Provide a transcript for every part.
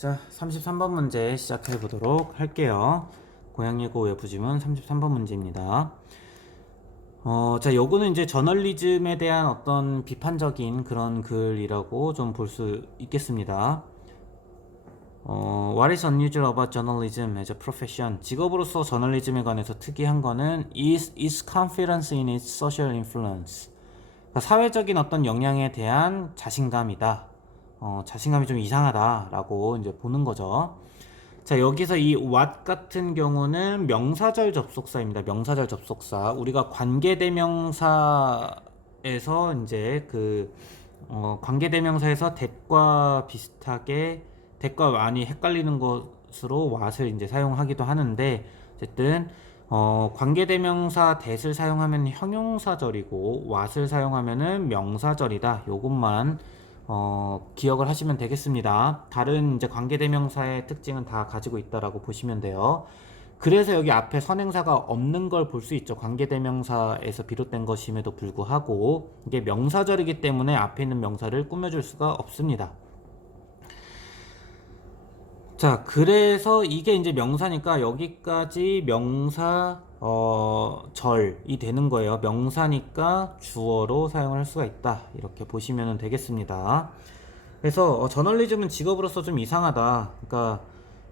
자, 33번 문제 시작해 보도록 할게요. 고양예고 외부지문 33번 문제입니다. 자, 요거는 이제 저널리즘에 대한 어떤 비판적인 그런 글이라고 좀 볼 수 있겠습니다. What is unusual about journalism as a profession? 직업으로서 저널리즘에 관해서 특이한 거는 is its confidence in its social influence. 그러니까 사회적인 어떤 영향에 대한 자신감이다. 자신감이 좀 이상하다라고 이제 보는 거죠. 자, 여기서 이 what 같은 경우는 명사절 접속사입니다. 명사절 접속사. 우리가 관계대명사에서 이제 관계대명사에서 that과 비슷하게 that과 많이 헷갈리는 것으로 what을 이제 사용하기도 하는데, 어쨌든 관계대명사 that을 사용하면 형용사절이고 what을 사용하면은 명사절이다. 요것만 기억을 하시면 되겠습니다. 다른 이제 관계대명사의 특징은 다 가지고 있다라고 보시면 돼요. 그래서 여기 앞에 선행사가 없는 걸 볼 수 있죠. 관계대명사에서 비롯된 것임에도 불구하고 이게 명사절이기 때문에 앞에 있는 명사를 꾸며줄 수가 없습니다. 자, 그래서 이게 이제 명사니까 여기까지 명사 절이 되는 거예요. 명사니까 주어로 사용을 할 수가 있다. 이렇게 보시면 되겠습니다. 그래서 저널리즘은 직업으로서 좀 이상하다. 그러니까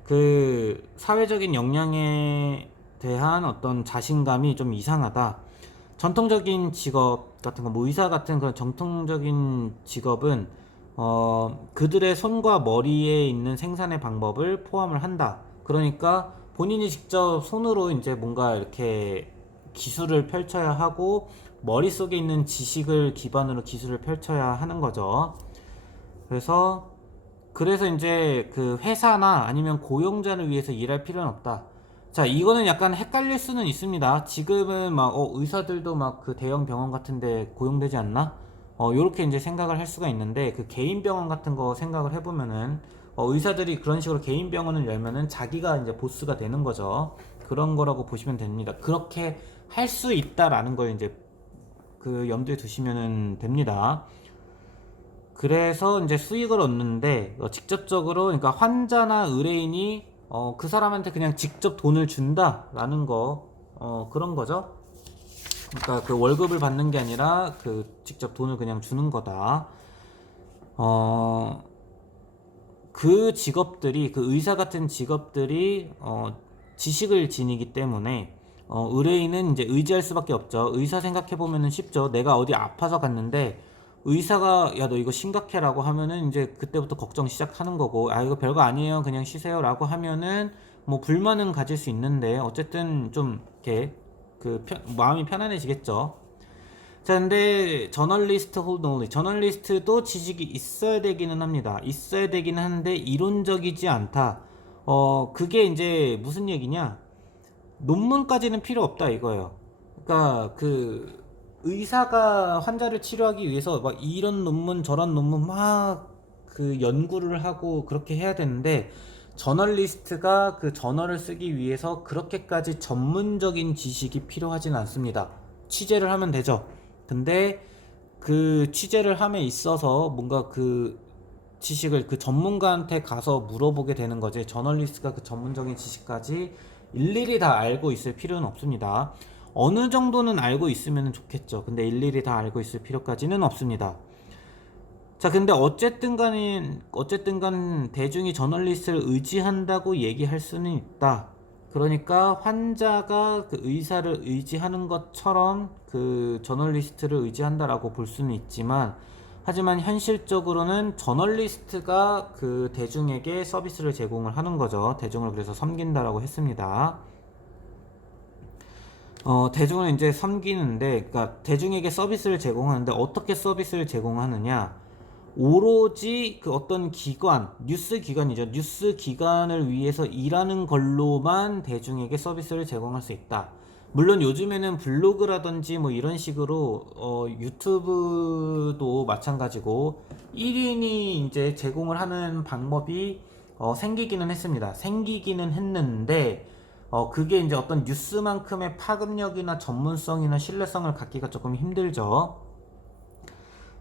그 사회적인 역량에 대한 어떤 자신감이 좀 이상하다. 전통적인 직업 같은 거, 뭐 의사 같은 그런 정통적인 직업은 그들의 손과 머리에 있는 생산의 방법을 포함을 한다. 그러니까 본인이 직접 손으로 이제 뭔가 이렇게 기술을 펼쳐야 하고 머릿속에 있는 지식을 기반으로 기술을 펼쳐야 하는 거죠. 그래서 이제 그 회사나 아니면 고용자를 위해서 일할 필요는 없다. 자, 이거는 약간 헷갈릴 수는 있습니다. 지금은 막 의사들도 막 그 대형 병원 같은데 고용되지 않나? 요렇게 이제 생각을 할 수가 있는데, 그 개인 병원 같은 거 생각을 해보면은 의사들이 그런 식으로 개인 병원을 열면은 자기가 이제 보스가 되는 거죠. 그런 거라고 보시면 됩니다. 그렇게 할 수 있다라는 걸 이제 그 염두에 두시면 됩니다. 그래서 이제 수익을 얻는데 직접적으로, 그러니까 환자나 의뢰인이 그 사람한테 그냥 직접 돈을 준다라는 거, 그런 거죠. 그러니까 그 월급을 받는 게 아니라 그 직접 돈을 그냥 주는 거다. 그 직업들이, 그 의사 같은 직업들이 지식을 지니기 때문에 의뢰인은 이제 의지할 수밖에 없죠. 의사 생각해 보면은 쉽죠. 내가 어디 아파서 갔는데 의사가 야 너 이거 심각해라고 하면은 이제 그때부터 걱정 시작하는 거고, 아 이거 별거 아니에요 그냥 쉬세요라고 하면은 뭐 불만은 가질 수 있는데 어쨌든 좀 이렇게 마음이 편안해지겠죠. 자, 근데 저널리스트 hold knowledge, 저널리스트도 지식이 있어야 되기는 합니다. 있어야 되기는 하는데 이론적이지 않다. 그게 이제 무슨 얘기냐? 논문까지는 필요 없다 이거예요. 그러니까 그 의사가 환자를 치료하기 위해서 막 이런 논문 저런 논문 막 그 연구를 하고 그렇게 해야 되는데, 저널리스트가 그 저널을 쓰기 위해서 그렇게까지 전문적인 지식이 필요하진 않습니다. 취재를 하면 되죠. 근데 그 취재를 함에 있어서 뭔가 그 지식을 그 전문가한테 가서 물어보게 되는 거지, 저널리스트가 그 전문적인 지식까지 일일이 다 알고 있을 필요는 없습니다. 어느 정도는 알고 있으면 좋겠죠. 근데 일일이 다 알고 있을 필요까지는 없습니다. 자, 근데 어쨌든 간 대중이 저널리스트를 의지한다고 얘기할 수는 있다. 그러니까 환자가 그 의사를 의지하는 것처럼 그 저널리스트를 의지한다라고 볼 수는 있지만, 하지만 현실적으로는 저널리스트가 그 대중에게 서비스를 제공을 하는 거죠. 대중을 그래서 섬긴다라고 했습니다. 대중을 이제 섬기는데, 그러니까 대중에게 서비스를 제공하는데 어떻게 서비스를 제공하느냐? 오로지 그 어떤 기관, 뉴스 기관이죠. 뉴스 기관을 위해서 일하는 걸로만 대중에게 서비스를 제공할 수 있다. 물론 요즘에는 블로그라든지 뭐 이런 식으로 유튜브도 마찬가지고 1인이 이제 제공을 하는 방법이 생기기는 했습니다. 생기기는 했는데 그게 이제 어떤 뉴스만큼의 파급력이나 전문성이나 신뢰성을 갖기가 조금 힘들죠.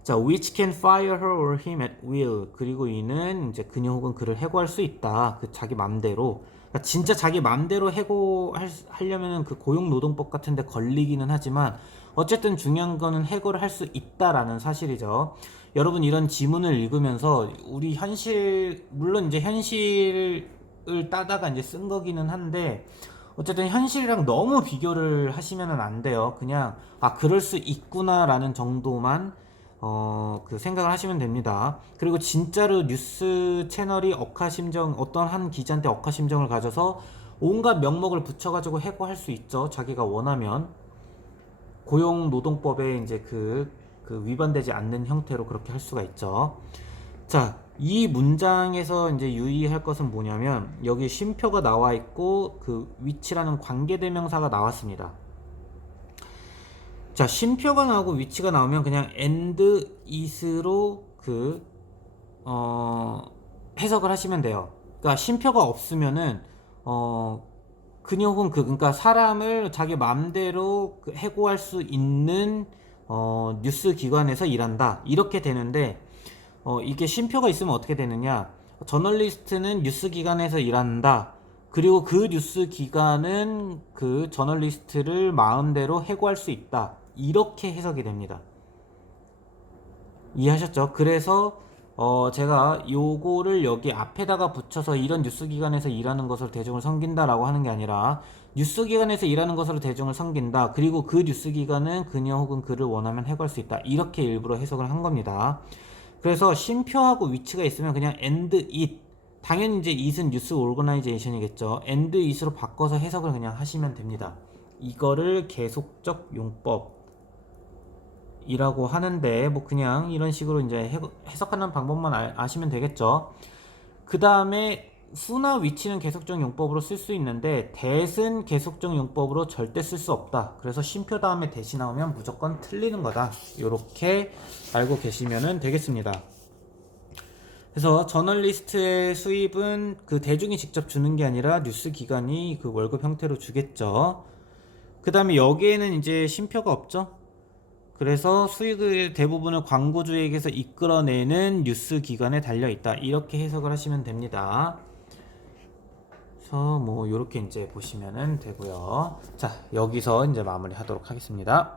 자, which can fire her or him at will. 그리고 이는 이제 그녀 혹은 그를 해고할 수 있다. 그 자기 맘대로. 그러니까 진짜 자기 맘대로 해고하려면은 그 고용노동법 같은데 걸리기는 하지만 어쨌든 중요한 거는 해고를 할 수 있다라는 사실이죠. 여러분 이런 지문을 읽으면서 우리 현실 물론 이제 현실을 따다가 이제 쓴 거기는 한데 어쨌든 현실이랑 너무 비교를 하시면은 안 돼요. 그냥 아 그럴 수 있구나라는 정도만 그 생각을 하시면 됩니다. 그리고 진짜로 뉴스 채널이 억하심정 어떤 한 기자한테 억하심정을 가져서 온갖 명목을 붙여가지고 해고할 수 있죠. 자기가 원하면 고용노동법에 이제 그 위반되지 않는 형태로 그렇게 할 수가 있죠. 자, 이 문장에서 이제 유의할 것은 뭐냐면 여기 쉼표가 나와 있고 그 위치라는 관계대명사가 나왔습니다. 자, 쉼표가 나오고 위치가 나오면 그냥 and is로 해석을 하시면 돼요. 그러니까 쉼표가 없으면은 그녀 혹은 그러니까 사람을 자기 마음대로 해고할 수 있는 뉴스 기관에서 일한다 이렇게 되는데 이게 쉼표가 있으면 어떻게 되느냐? 저널리스트는 뉴스 기관에서 일한다. 그리고 그 뉴스 기관은 그 저널리스트를 마음대로 해고할 수 있다. 이렇게 해석이 됩니다. 이해하셨죠? 그래서 제가 요거를 여기 앞에다가 붙여서 이런 뉴스기관에서 일하는 것으로 대중을 섬긴다라고 하는 게 아니라 뉴스기관에서 일하는 것으로 대중을 섬긴다. 그리고 그 뉴스기관은 그녀 혹은 그를 원하면 해고할 수 있다. 이렇게 일부러 해석을 한 겁니다. 그래서 쉼표하고 위치가 있으면 그냥 and it 당연히 이제 it은 뉴스 오거나이제이션이겠죠. and it으로 바꿔서 해석을 그냥 하시면 됩니다. 이거를 계속적 용법 이라고 하는데 뭐 그냥 이런 식으로 이제 해석하는 방법만 아시면 되겠죠. 그 다음에 수나 위치는 계속적 용법으로 쓸 수 있는데 that은 계속적 용법으로 절대 쓸 수 없다. 그래서 쉼표 다음에 that이 나오면 무조건 틀리는 거다. 이렇게 알고 계시면 되겠습니다. 그래서 저널리스트의 수입은 그 대중이 직접 주는 게 아니라 뉴스 기관이 그 월급 형태로 주겠죠. 그 다음에 여기에는 이제 쉼표가 없죠. 그래서 수익의 대부분을 광고주에게서 이끌어내는 뉴스 기관에 달려 있다. 이렇게 해석을 하시면 됩니다. 그래서 뭐 이렇게 이제 보시면 되고요. 자, 여기서 이제 마무리하도록 하겠습니다.